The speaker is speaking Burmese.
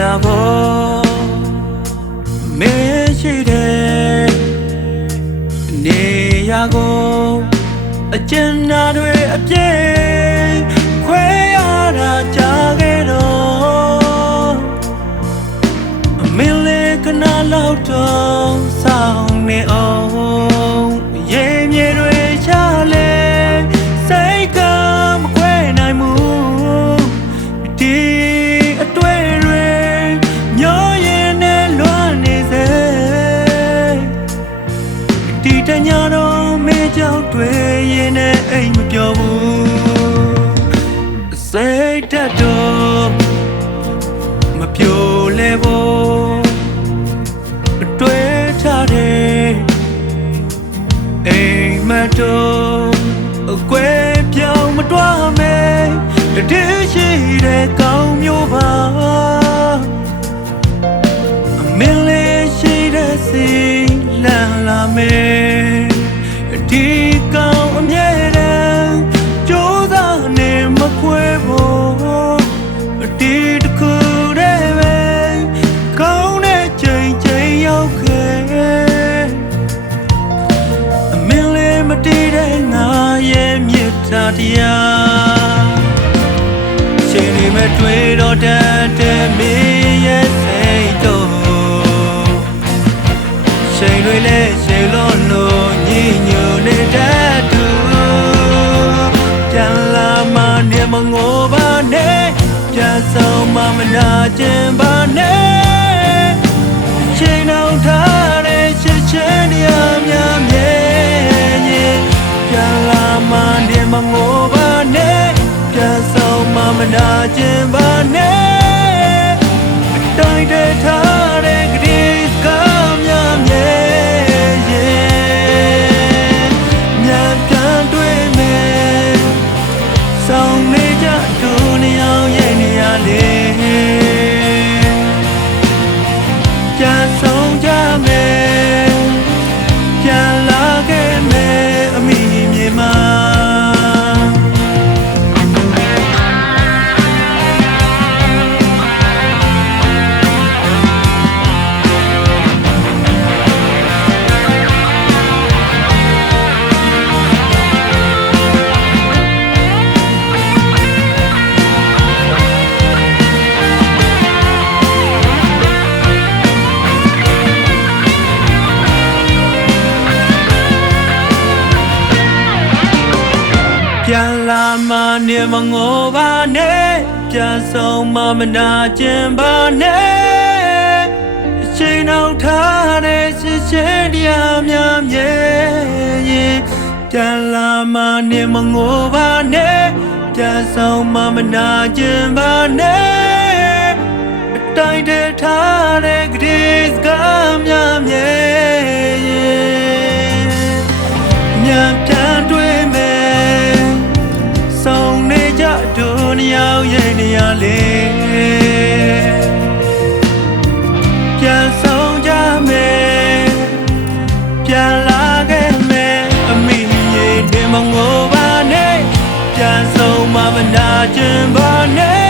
တာပေါ့မင်းရှိတဲ့နေရာကိုအကျဉ်းနာတွေ တော့အကွယ်ပြောင်းမတွားမဲတတိရှိတဲ့ကောင်းမျိုးပါအမင်းလေးရှိတဲ့စီလန်လာမ တ်တာတရားချိန်တွေမဲ့တွေ့တော့တတ်တဲ့မင်းရဲ့စိတ်တော့ချိန်တွေလည်းချိန်လို့လို့ညင်ညူနေတတ်သူပြန်လာမနေမငိုပါနဲ့ပြန်ဆောင်မမနာခြင်းပါနဲ့ချိန်တော့ထား တိုင်းတဲ့ မနေမငိုပါနဲ့ပြန်ဆုံးမမနာခြင်းပါနဲ့အချိန်နောက်ထားတဲ့ချစ်ချင်းတရားများမြဲရင်ပြန်လာမနေမငိုပါနဲ့ပြန်ဆုံးမမနာခြင်းပါနဲ့အတိုင်းတည်းထားတဲ့ကလေး ရဲ့နေရလေပြန်ဆောင်ကြမယ်ပြန်လာခဲ့မယ်အမိရေနေမငိုပါနဲ့ပြန်ဆုံးမမနာခြင်းပါနဲ့